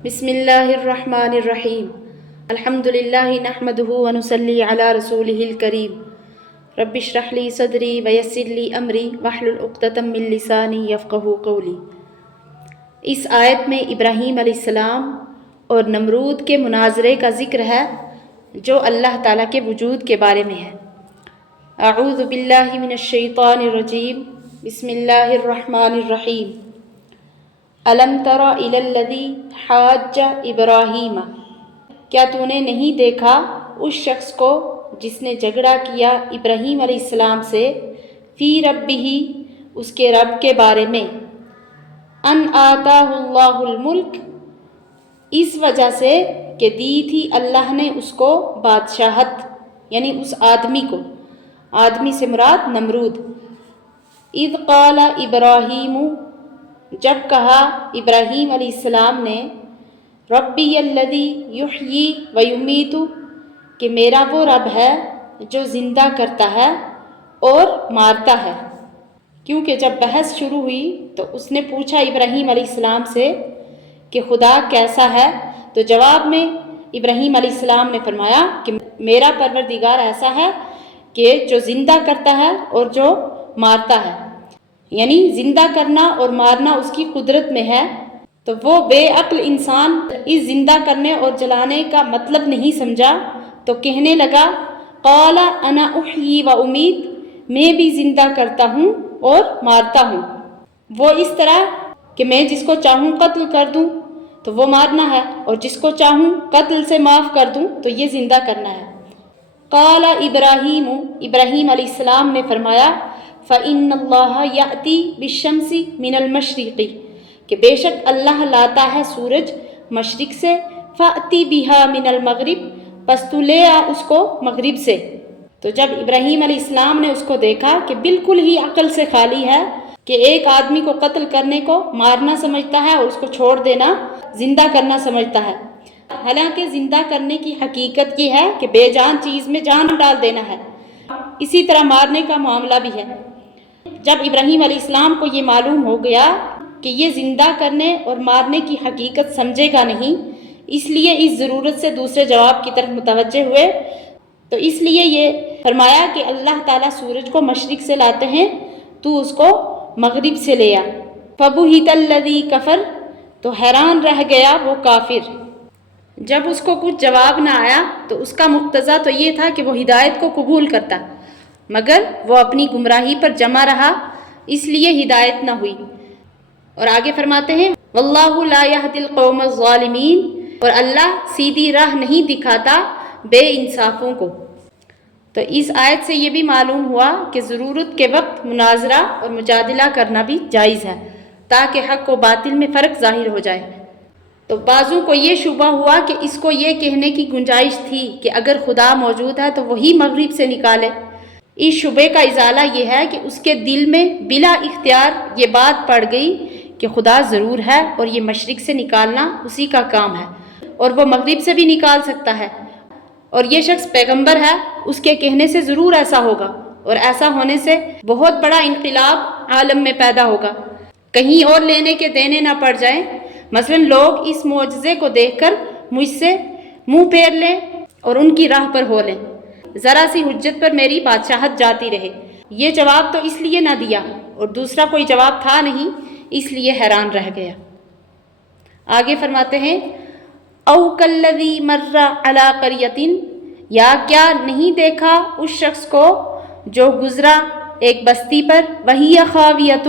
بسم اللہ الرحمن الرحیم الحمدللہ نحمدہ ونصلی علی رسولہ الکریم رب اشرح لی صدری ویسر لی امری واحلل عقدۃ من لسانی یفقہوا قولی۔ اس آیت میں ابراہیم علیہ السلام اور نمرود کے مناظرے کا ذکر ہے جو اللہ تعالیٰ کے وجود کے بارے میں ہے۔ اعوذ باللہ من الشیطان الرجیم، بسم اللہ الرحمن الرحیم۔ الم تر الی الذی حاج ابراہیم، کیا تو نے نہیں دیکھا اس شخص کو جس نے جھگڑا کیا ابراہیم علیہ السلام سے، فی ربہ، اس کے رب کے بارے میں، ان آتاہ اللہ الملک، اس وجہ سے کہ دی تھی اللہ نے اس کو بادشاہت، یعنی اس آدمی کو، آدمی سے مراد نمرود۔ اذ قال ابراہیم، جب کہا ابراہیم علیہ السلام نے، ربی الذی یحیی و یمیت، کہ میرا وہ رب ہے جو زندہ کرتا ہے اور مارتا ہے۔ کیونکہ جب بحث شروع ہوئی تو اس نے پوچھا ابراہیم علیہ السلام سے کہ خدا کیسا ہے، تو جواب میں ابراہیم علیہ السلام نے فرمایا کہ میرا پروردگار ایسا ہے کہ جو زندہ کرتا ہے اور جو مارتا ہے، یعنی زندہ کرنا اور مارنا اس کی قدرت میں ہے۔ تو وہ بے عقل انسان اس زندہ کرنے اور جلانے کا مطلب نہیں سمجھا، تو کہنے لگا، قال انا احیی و امیت، میں بھی زندہ کرتا ہوں اور مارتا ہوں۔ وہ اس طرح کہ میں جس کو چاہوں قتل کر دوں تو وہ مارنا ہے، اور جس کو چاہوں قتل سے معاف کر دوں تو یہ زندہ کرنا ہے۔ قال ابراہیم، ابراہیم علیہ السلام نے فرمایا، فإن اللہ یأتی بالشمس من المشرق، کہ بے شک اللہ لاتا ہے سورج مشرق سے، فأتی بہا من المغرب، پس تو لے آ اس کو مغرب سے۔ تو جب ابراہیم علیہ السلام نے اس کو دیکھا کہ بالکل ہی عقل سے خالی ہے، کہ ایک آدمی کو قتل کرنے کو مارنا سمجھتا ہے اور اس کو چھوڑ دینا زندہ کرنا سمجھتا ہے، حالانکہ زندہ کرنے کی حقیقت یہ ہے کہ بے جان چیز میں جان ڈال دینا ہے، اسی طرح مارنے کا معاملہ بھی ہے۔ جب ابراہیم علیہ السلام کو یہ معلوم ہو گیا کہ یہ زندہ کرنے اور مارنے کی حقیقت سمجھے گا نہیں، اس لیے اس ضرورت سے دوسرے جواب کی طرف متوجہ ہوئے، تو اس لیے یہ فرمایا کہ اللہ تعالیٰ سورج کو مشرق سے لاتے ہیں، تو اس کو مغرب سے لے آ۔ فَبُہِتَ الَّذِي كَفَرَ، تو حیران رہ گیا وہ کافر۔ جب اس کو کچھ جواب نہ آیا تو اس کا مقتضا تو یہ تھا کہ وہ ہدایت کو قبول کرتا، مگر وہ اپنی گمراہی پر جمع رہا، اس لیے ہدایت نہ ہوئی۔ اور آگے فرماتے ہیں، واللہ لا یہدی القوم الظالمین، اور اللہ سیدھی راہ نہیں دکھاتا بے انصافوں کو۔ تو اس آیت سے یہ بھی معلوم ہوا کہ ضرورت کے وقت مناظرہ اور مجادلہ کرنا بھی جائز ہے، تاکہ حق و باطل میں فرق ظاہر ہو جائے۔ تو بعضوں کو یہ شبہ ہوا کہ اس کو یہ کہنے کی گنجائش تھی کہ اگر خدا موجود ہے تو وہی مغرب سے نکالے۔ اس شبے کا ازالہ یہ ہے کہ اس کے دل میں بلا اختیار یہ بات پڑ گئی کہ خدا ضرور ہے اور یہ مشرق سے نکالنا اسی کا کام ہے، اور وہ مغرب سے بھی نکال سکتا ہے، اور یہ شخص پیغمبر ہے، اس کے کہنے سے ضرور ایسا ہوگا، اور ایسا ہونے سے بہت بڑا انقلاب عالم میں پیدا ہوگا، کہیں اور لینے کے دینے نہ پڑ جائیں۔ مثلا لوگ اس معجزے کو دیکھ کر مجھ سے منہ پھیر لیں اور ان کی راہ پر ہو لیں، ذرا سی حجت پر میری بادشاہت جاتی رہے۔ یہ جواب تو اس لیے نہ دیا، اور دوسرا کوئی جواب تھا نہیں، اس لیے حیران رہ گیا۔ آگے فرماتے ہیں، او کالذی مر علی قریۃ، یا کیا نہیں دیکھا اس شخص کو جو گزرا ایک بستی پر، وہی خاویۃ،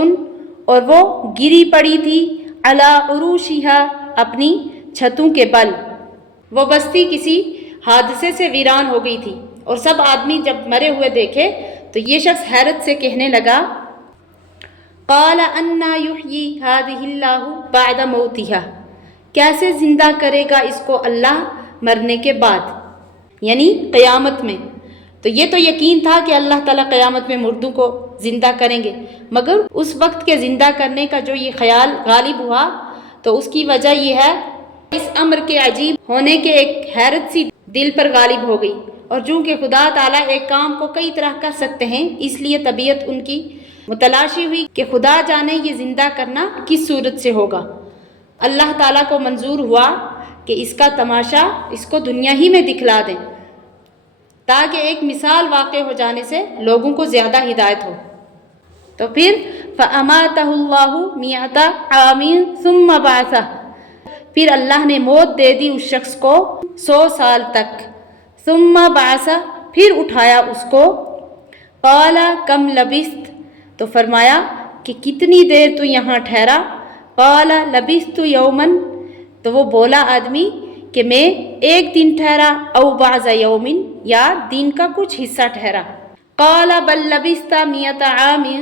اور وہ گری پڑی تھی، علی عروشہا، اپنی چھتوں کے بل۔ وہ بستی کسی حادثے سے ویران ہو گئی تھی، اور سب آدمی جب مرے ہوئے دیکھے تو یہ شخص حیرت سے کہنے لگا، قال انا یحیی ہذہ اللہ بعد موتہا، کیسے زندہ کرے گا اس کو اللہ مرنے کے بعد، یعنی قیامت میں۔ تو یہ تو یقین تھا کہ اللہ تعالیٰ قیامت میں مردوں کو زندہ کریں گے، مگر اس وقت کے زندہ کرنے کا جو یہ خیال غالب ہوا تو اس کی وجہ یہ ہے، اس امر کے عجیب ہونے کے ایک حیرت سی دل پر غالب ہو گئی، اور چونکہ خدا تعالیٰ ایک کام کو کئی طرح کر سکتے ہیں، اس لیے طبیعت ان کی متلاشی ہوئی کہ خدا جانے یہ زندہ کرنا کس صورت سے ہوگا۔ اللہ تعالیٰ کو منظور ہوا کہ اس کا تماشا اس کو دنیا ہی میں دکھلا دیں تاکہ ایک مثال واقع ہو جانے سے لوگوں کو زیادہ ہدایت ہو۔ تو پھر فَأَمَاتَهُ اللَّهُ مِئَةَ عَامٍ ثُمَّ بَعَثَهُ، پھر اللہ نے موت دے دی اس شخص کو 100 سال تک۔ ثُمَّ بَعَثَهُ، پھر اٹھایا اس کو۔ قَالَ كَمْ لَبِثْتَ، تو فرمایا کہ کتنی دیر تو یہاں ٹھہرا۔ قَالَ لَبِثْتُ يَوْمًا، تو وہ بولا آدمی کہ میں ایک دن ٹھہرا، او بعض یوم، یا دن کا کچھ حصہ ٹھہرا۔ قَالَ بَلْ لَبِثْتَ مِئَةَ عَامٍ،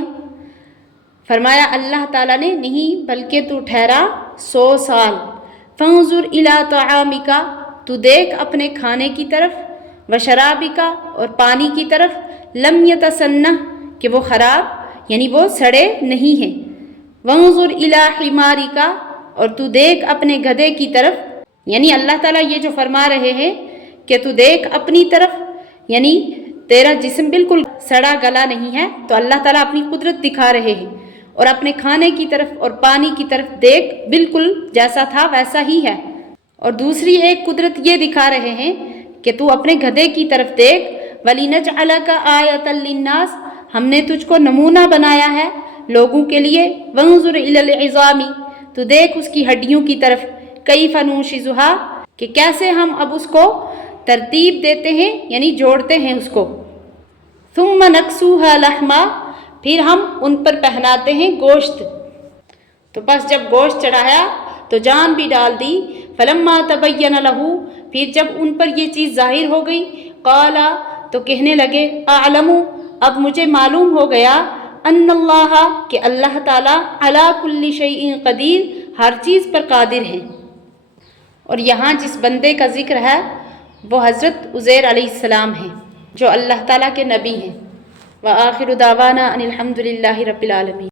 فرمایا اللہ تعالیٰ نے نہیں بلکہ تو ٹھہرا 100 سال۔ فانظر الی طعامک، تو دیکھ اپنے کھانے کی طرف، وشرابک، اور پانی کی طرف، لم یتسنہ، کہ وہ خراب یعنی وہ سڑے نہیں ہیں۔ وانظر الی حمارک، اور تو دیکھ اپنے گدھے کی طرف، یعنی اللہ تعالیٰ یہ جو فرما رہے ہیں کہ تو دیکھ اپنی طرف، یعنی تیرا جسم بالکل سڑا گلا نہیں ہے، تو اللہ تعالیٰ اپنی قدرت دکھا رہے ہیں۔ اور اپنے کھانے کی طرف اور پانی کی طرف دیکھ، بالکل جیسا تھا ویسا ہی ہے۔ اور دوسری ایک قدرت یہ دکھا رہے ہیں کہ تو اپنے گدھے کی طرف دیکھ۔ وَلِنَجْعَلَكَ آیَةً لِلنَّاسِ، ہم نے تجھ کو نمونہ بنایا ہے لوگوں کے لیے۔ وَانظُرْ إِلَى الْعِظَامِ، تو دیکھ اس کی ہڈیوں کی طرف، كَيْفَ نُنشِزُهَا، کہ کیسے ہم اب اس کو ترتیب دیتے ہیں یعنی جوڑتے ہیں اس کو۔ ثُمَّ نَكْسُوهَا لَحْمًا، پھر ہم ان پر پہناتے ہیں گوشت۔ تو بس جب گوشت چڑھایا تو جان بھی ڈال دی۔ فَلَمَّا تَبَيَّنَ لَهُ، پھر جب ان پر یہ چیز ظاہر ہو گئی، قَالَ، تو کہنے لگے، أَعْلَمُ، اب مجھے معلوم ہو گیا، أَنَّ اللَّهَ، کہ اللہ تعالیٰ، عَلَى كُلِّ شَيْءٍ قدیر، ہر چیز پر قادر ہے۔ اور یہاں جس بندے کا ذکر ہے وہ حضرت عزیر علیہ السلام ہیں جو اللہ تعالیٰ کے نبی ہیں۔ وآخر دعوانا ان الحمد للہ رب العالمین۔